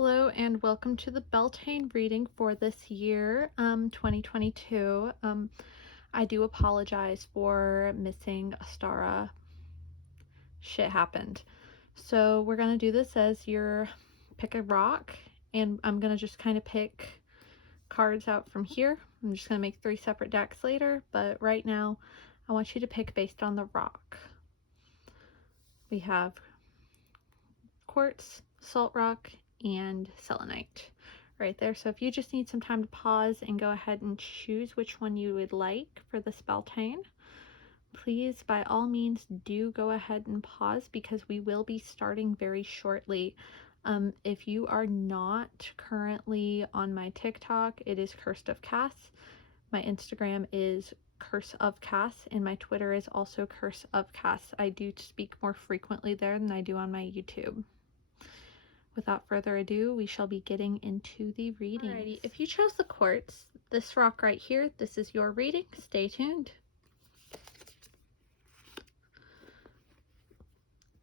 Hello and welcome to the Beltane reading for this year, 2022. I do apologize for missing Astara. Shit happened. So we're gonna do this as your pick a rock, and I'm gonna just kind of pick cards out from here. I'm just gonna make 3 separate decks later, but right now I want you to pick based on the rock. We have quartz, salt rock, and selenite right there. So if you just need some time to pause and go ahead and choose which one you would like for this Beltane, please by all means do go ahead and pause because we will be starting very shortly. If you are not currently on my TikTok, it is Cursed of Cass. My Instagram is Curse of Cass, and my Twitter is also Curse of Cass. I do speak more frequently there than I do on my YouTube. Without further ado, we shall be getting into the reading. Alrighty, if you chose the quartz, this rock right here, this is your reading. Stay tuned.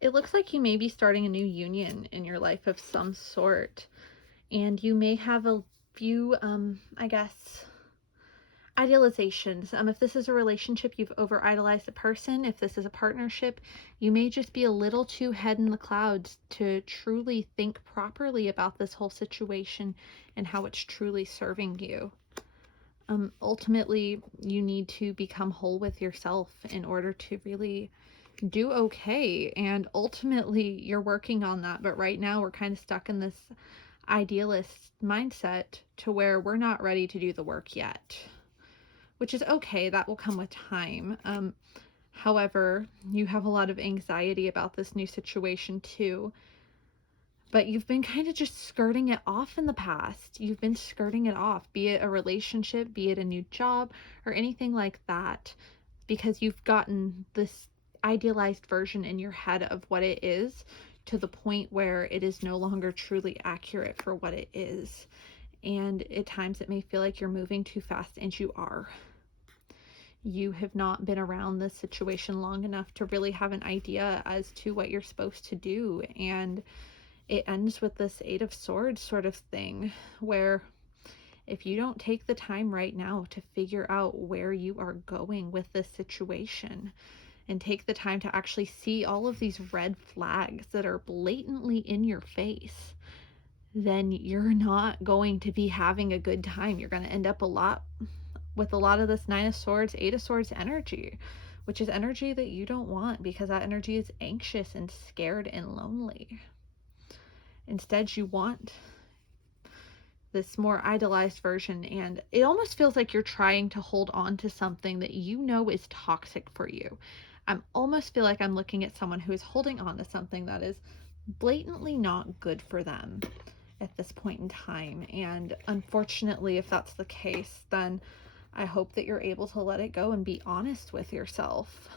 It looks like you may be starting a new union in your life of some sort, and you may have a few, I guess, idealizations. If this is a relationship, you've over idolized a person. If this is a partnership, you may just be a little too head in the clouds to truly think properly about this whole situation and how it's truly serving you. Ultimately, you need to become whole with yourself in order to really do okay, and ultimately you're working on that, but right now we're kind of stuck in this idealist mindset to where we're not ready to do the work yet, which is okay. That will come with time. However, you have a lot of anxiety about this new situation too, but you've been kind of just skirting it off in the past. You've been skirting it off, be it a relationship, be it a new job, or anything like that, because you've gotten this idealized version in your head of what it is to the point where it is no longer truly accurate for what it is. And at times it may feel like you're moving too fast, and you are. You have not been around this situation long enough to really have an idea as to what you're supposed to do. And it ends with this 8 of Swords sort of thing, where if you don't take the time right now to figure out where you are going with this situation and take the time to actually see all of these red flags that are blatantly in your face, then you're not going to be having a good time. You're going to end up with a lot of this 9 of Swords, 8 of Swords energy, which is energy that you don't want, because that energy is anxious and scared and lonely. Instead, you want this more idolized version, and it almost feels like you're trying to hold on to something that you know is toxic for you. I almost feel like I'm looking at someone who is holding on to something that is blatantly not good for them at this point in time. And unfortunately, if that's the case, then I hope that you're able to let it go and be honest with yourself.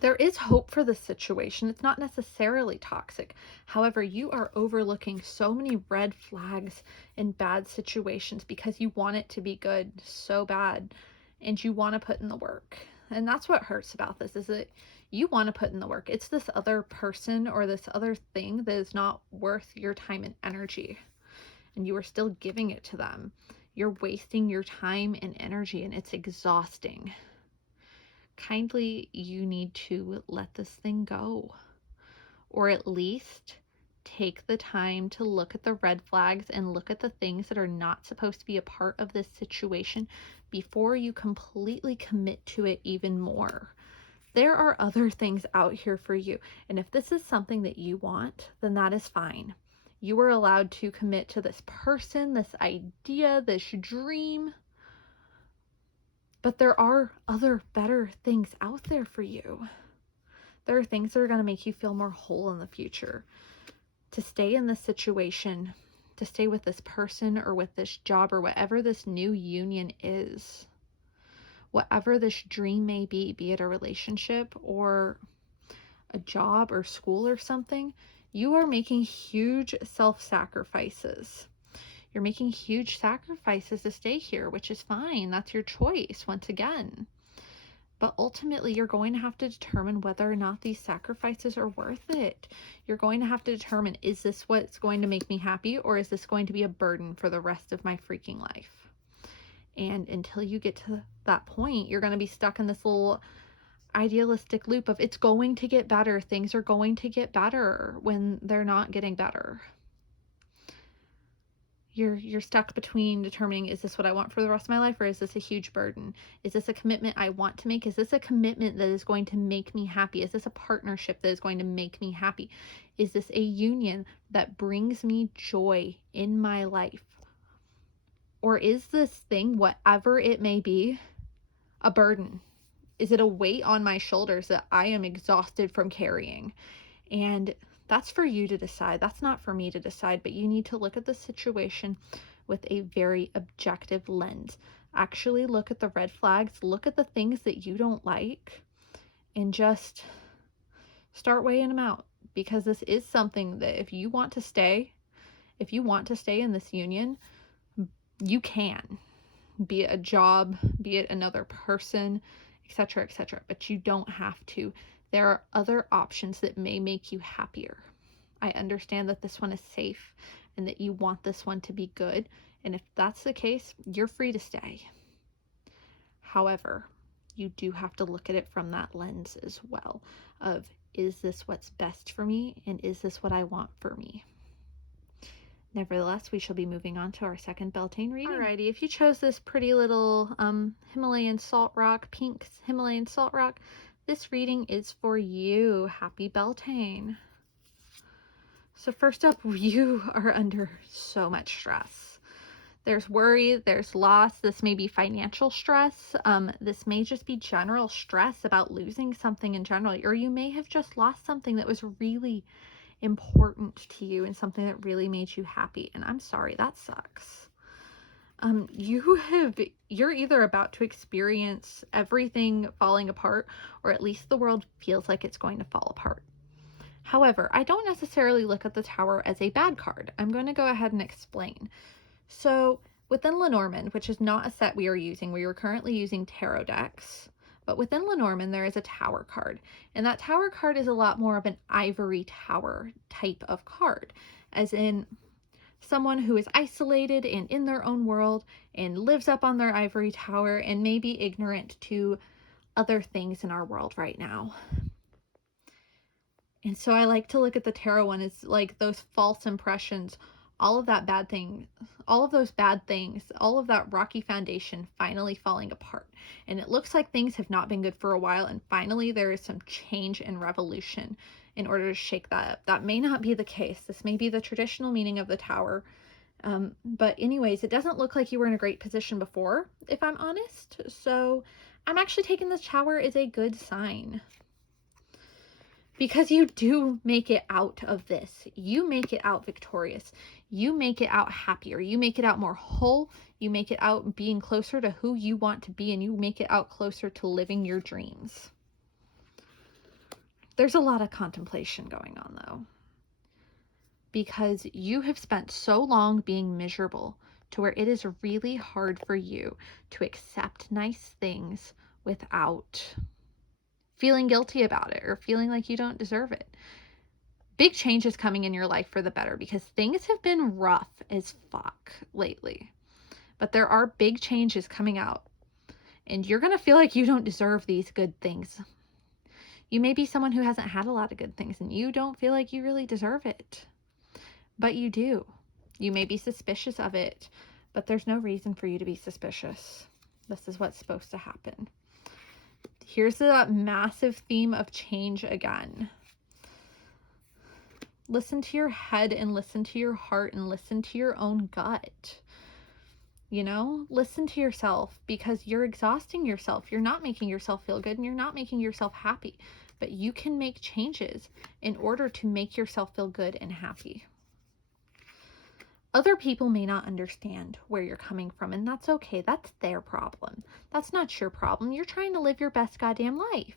There is hope for this situation. It's not necessarily toxic. However, you are overlooking so many red flags in bad situations because you want it to be good so bad, and you want to put in the work. And that's what hurts about this, is that you want to put in the work. It's this other person or this other thing that is not worth your time and energy, and you are still giving it to them. You're wasting your time and energy, and it's exhausting. Kindly, you need to let this thing go, or at least take the time to look at the red flags and look at the things that are not supposed to be a part of this situation before you completely commit to it even more. There are other things out here for you, and if this is something that you want, then that is fine. You are allowed to commit to this person, this idea, this dream. But there are other better things out there for you. There are things that are going to make you feel more whole in the future. To stay in this situation, to stay with this person or with this job or whatever this new union is, whatever this dream may be it a relationship or a job or school or something, you are making huge self-sacrifices. You're making huge sacrifices to stay here, which is fine. That's your choice, once again. But ultimately, you're going to have to determine whether or not these sacrifices are worth it. You're going to have to determine, is this what's going to make me happy, or is this going to be a burden for the rest of my freaking life? And until you get to that point, you're going to be stuck in this little idealistic loop of it's going to get better. Things are going to get better when they're not getting better. You're stuck between determining, is this what I want for the rest of my life, or is this a huge burden? Is this a commitment I want to make? Is this a commitment that is going to make me happy? Is this a partnership that is going to make me happy? Is this a union that brings me joy in my life? Or is this thing, whatever it may be, a burden? Is it a weight on my shoulders that I am exhausted from carrying? And that's for you to decide. That's not for me to decide, but you need to look at the situation with a very objective lens. Actually look at the red flags, look at the things that you don't like, and just start weighing them out. Because this is something that if you want to stay in this union, you can. Be it a job, be it another person, etc., etc. But you don't have to. There are other options that may make you happier. I understand that this one is safe and that you want this one to be good. And if that's the case, you're free to stay. However, you do have to look at it from that lens as well of, is this what's best for me? And is this what I want for me? Nevertheless, we shall be moving on to our second Beltane reading. Alrighty, if you chose this pretty little Himalayan salt rock, pink Himalayan salt rock, this reading is for you. Happy Beltane. So first up, you are under so much stress. There's worry, there's loss. This may be financial stress. This may just be general stress about losing something in general, or you may have just lost something that was really important to you and something that really made you happy. And I'm sorry, that sucks. You're either about to experience everything falling apart, or at least the world feels like it's going to fall apart. However, I don't necessarily look at the Tower as a bad card. I'm going to go ahead and explain. So within Lenormand, which is not a set we are using, we are currently using tarot decks. But within Lenormand, there is a tower card. And that tower card is a lot more of an ivory tower type of card. As in someone who is isolated and in their own world and lives up on their ivory tower and may be ignorant to other things in our world right now. And so I like to look at the tarot one as like those false impressions, all of that bad thing, all of those bad things, all of that rocky foundation finally falling apart. And it looks like things have not been good for a while, and finally there is some change and revolution in order to shake that up. That may not be the case. This may be the traditional meaning of the Tower. But anyways, it doesn't look like you were in a great position before, if I'm honest. So I'm actually taking this Tower as a good sign. Because you do make it out of this. You make it out victorious. You make it out happier. You make it out more whole. You make it out being closer to who you want to be, and you make it out closer to living your dreams. There's a lot of contemplation going on, though. Because you have spent so long being miserable to where it is really hard for you to accept nice things without feeling guilty about it or feeling like you don't deserve it. Big change is coming in your life for the better, because things have been rough as fuck lately. But there are big changes coming out, and you're going to feel like you don't deserve these good things. You may be someone who hasn't had a lot of good things, and you don't feel like you really deserve it. But you do. You may be suspicious of it, but there's no reason for you to be suspicious. This is what's supposed to happen. Here's the massive theme of change again. Listen to your head and listen to your heart and listen to your own gut. You know, listen to yourself, because you're exhausting yourself. You're not making yourself feel good and you're not making yourself happy. But you can make changes in order to make yourself feel good and happy. Other people may not understand where you're coming from, and that's okay. That's their problem. That's not your problem. You're trying to live your best goddamn life.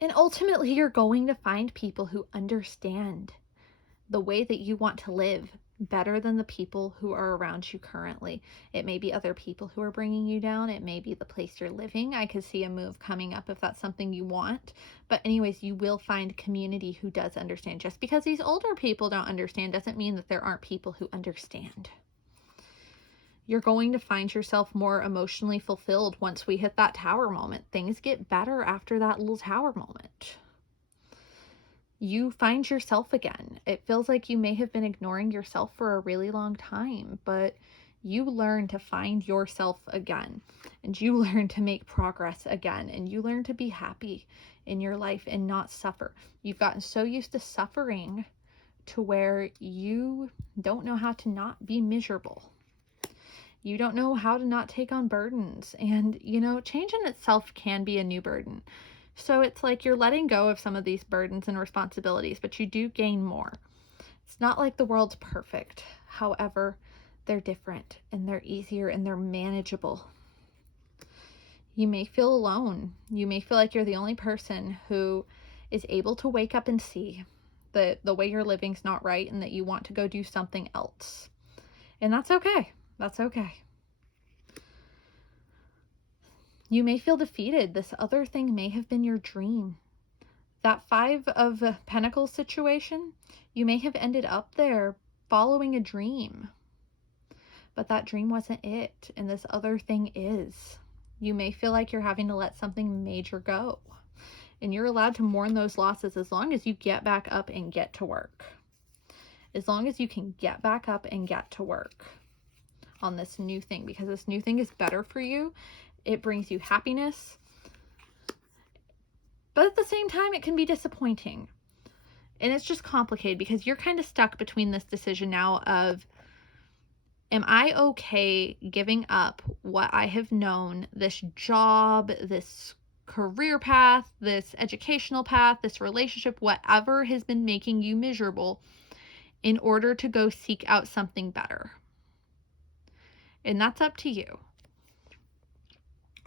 And ultimately, you're going to find people who understand the way that you want to live better than the people who are around you currently. It may be other people who are bringing you down. It may be the place you're living. I could see a move coming up if that's something you want. But anyways, you will find community who does understand. Just because these older people don't understand doesn't mean that there aren't people who understand. You're going to find yourself more emotionally fulfilled once we hit that tower moment. Things get better after that little tower moment. You find yourself again. It feels like you may have been ignoring yourself for a really long time, but you learn to find yourself again, and you learn to make progress again, and you learn to be happy in your life and not suffer. You've gotten so used to suffering to where you don't know how to not be miserable. You don't know how to not take on burdens. And, change in itself can be a new burden. So it's like you're letting go of some of these burdens and responsibilities, but you do gain more. It's not like the world's perfect. However, they're different and they're easier and they're manageable. You may feel alone. You may feel like you're the only person who is able to wake up and see that the way you're living's not right and that you want to go do something else. And that's okay. That's okay. You may feel defeated. This other thing may have been your dream. That 5 of Pentacles situation, you may have ended up there following a dream. But that dream wasn't it, and this other thing is. You may feel like you're having to let something major go. And you're allowed to mourn those losses as long as you get back up and get to work. As long as you can get back up and get to work on this new thing, because this new thing is better for you. It brings you happiness, but at the same time, it can be disappointing. And it's just complicated because you're kind of stuck between this decision now of, am I okay giving up what I have known, this job, this career path, this educational path, this relationship, whatever has been making you miserable, in order to go seek out something better? And that's up to you.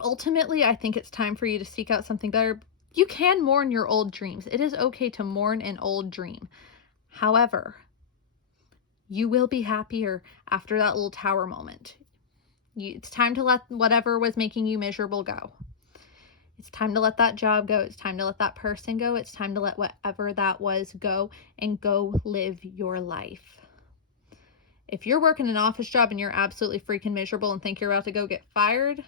Ultimately, I think it's time for you to seek out something better. You can mourn your old dreams. It is okay to mourn an old dream. However, you will be happier after that little tower moment. It's time to let whatever was making you miserable go. It's time to let that job go. It's time to let that person go. It's time to let whatever that was go and go live your life. If you're working an office job and you're absolutely freaking miserable and think you're about to go get fired,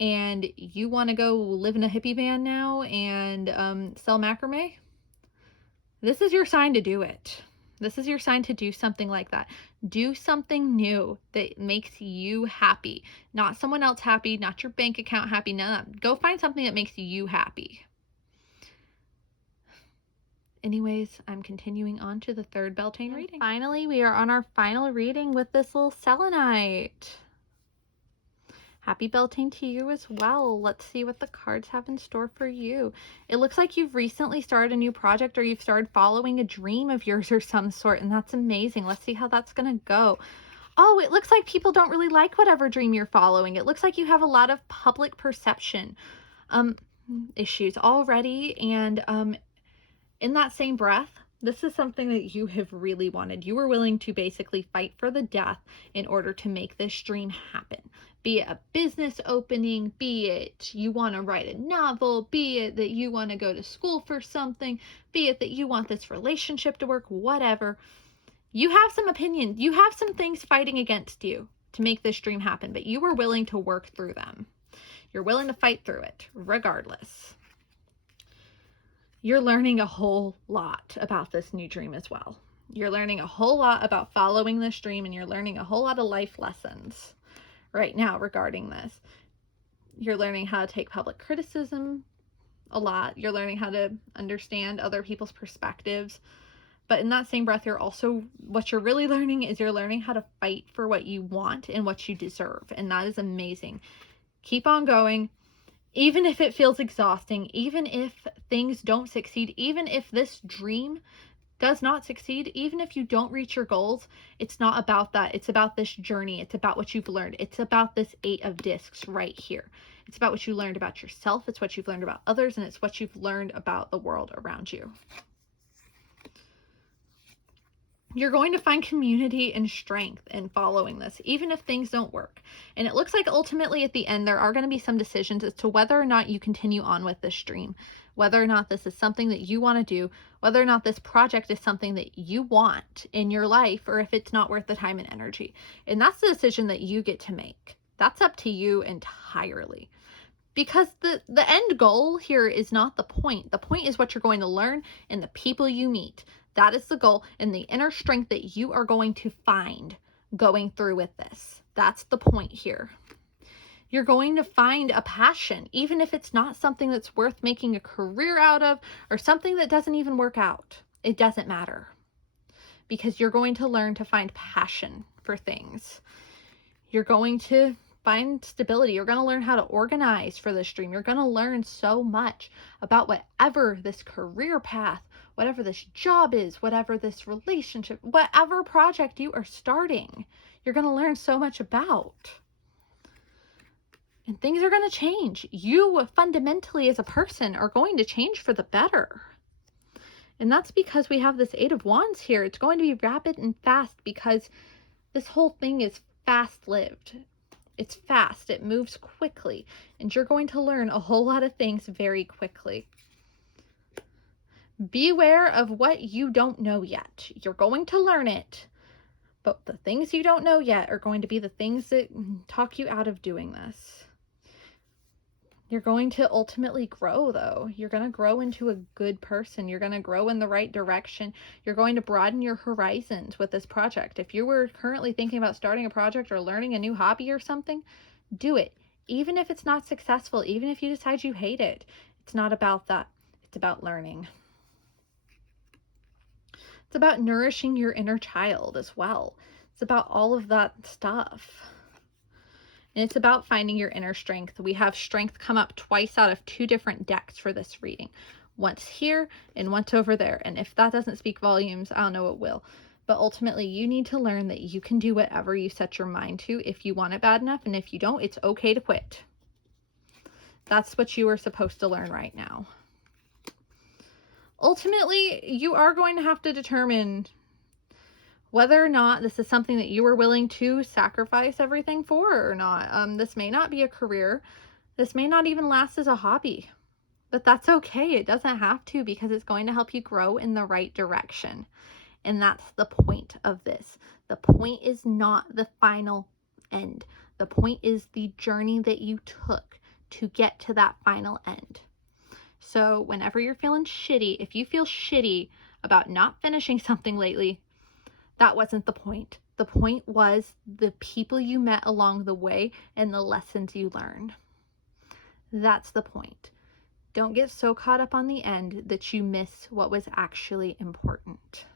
and you want to go live in a hippie van now and sell macrame, this is your sign to do it. This is your sign to do something like that. Do something new that makes you happy. Not someone else happy, not your bank account happy. No. Go find something that makes you happy. Anyways, I'm continuing on to the 3rd Beltane reading. Finally, we are on our final reading with this little Selenite. Happy Beltane to you as well. Let's see what the cards have in store for you. It looks like you've recently started a new project, or you've started following a dream of yours or some sort, and that's amazing. Let's see how that's going to go. Oh, it looks like people don't really like whatever dream you're following. It looks like you have a lot of public perception issues already, and in that same breath, this is something that you have really wanted. You were willing to basically fight for the death in order to make this dream happen. Be it a business opening, be it you want to write a novel, be it that you want to go to school for something, be it that you want this relationship to work, whatever. You have some opinions. You have some things fighting against you to make this dream happen, but you were willing to work through them. You're willing to fight through it, regardless. You're learning a whole lot about this new dream as well. You're learning a whole lot about following this dream, and you're learning a whole lot of life lessons right now regarding this. You're learning how to take public criticism a lot. You're learning how to understand other people's perspectives. But in that same breath, what you're really learning is you're learning how to fight for what you want and what you deserve. And that is amazing. Keep on going. Even if it feels exhausting, even if things don't succeed, even if this dream does not succeed, even if you don't reach your goals, it's not about that. It's about this journey. It's about what you've learned. It's about this 8 of discs right here. It's about what you learned about yourself. It's what you've learned about others, and it's what you've learned about the world around you. You're going to find community and strength in following this, even if things don't work. And it looks like ultimately at the end, there are going to be some decisions as to whether or not you continue on with this dream, whether or not this is something that you want to do, whether or not this project is something that you want in your life, or if it's not worth the time and energy. And that's the decision that you get to make. That's up to you entirely. Because the end goal here is not the point. The point is what you're going to learn and the people you meet. That is the goal, and the inner strength that you are going to find going through with this. That's the point here. You're going to find a passion, even if it's not something that's worth making a career out of or something that doesn't even work out. It doesn't matter, because you're going to learn to find passion for things. You're going to find stability. You're going to learn how to organize for this dream. You're going to learn so much about whatever this career path, whatever this job is, whatever this relationship, whatever project you are starting, you're going to learn so much about. And things are going to change. You fundamentally as a person are going to change for the better. And that's because we have this Eight of Wands here. It's going to be rapid and fast because this whole thing is fast-lived. It's fast, it moves quickly, and you're going to learn a whole lot of things very quickly. Beware of what you don't know yet. You're going to learn it, but the things you don't know yet are going to be the things that talk you out of doing this. You're going to ultimately grow, though. You're going to grow into a good person. You're going to grow in the right direction. You're going to broaden your horizons with this project. If you were currently thinking about starting a project or learning a new hobby or something, do it. Even if it's not successful, even if you decide you hate it, it's not about that. It's about learning. It's about nourishing your inner child as well. It's about all of that stuff. And it's about finding your inner strength. We have strength come up twice out of 2 different decks for this reading. Once here and once over there. And if that doesn't speak volumes, I don't know what will. But ultimately, you need to learn that you can do whatever you set your mind to if you want it bad enough. And if you don't, it's okay to quit. That's what you are supposed to learn right now. Ultimately, you are going to have to determine whether or not this is something that you are willing to sacrifice everything for or not. This may not be a career. This may not even last as a hobby. But that's okay. It doesn't have to, because it's going to help you grow in the right direction. And that's the point of this. The point is not the final end. The point is the journey that you took to get to that final end. So whenever you're feeling shitty, if you feel shitty about not finishing something lately, that wasn't the point. The point was the people you met along the way and the lessons you learned. That's the point. Don't get so caught up on the end that you miss what was actually important.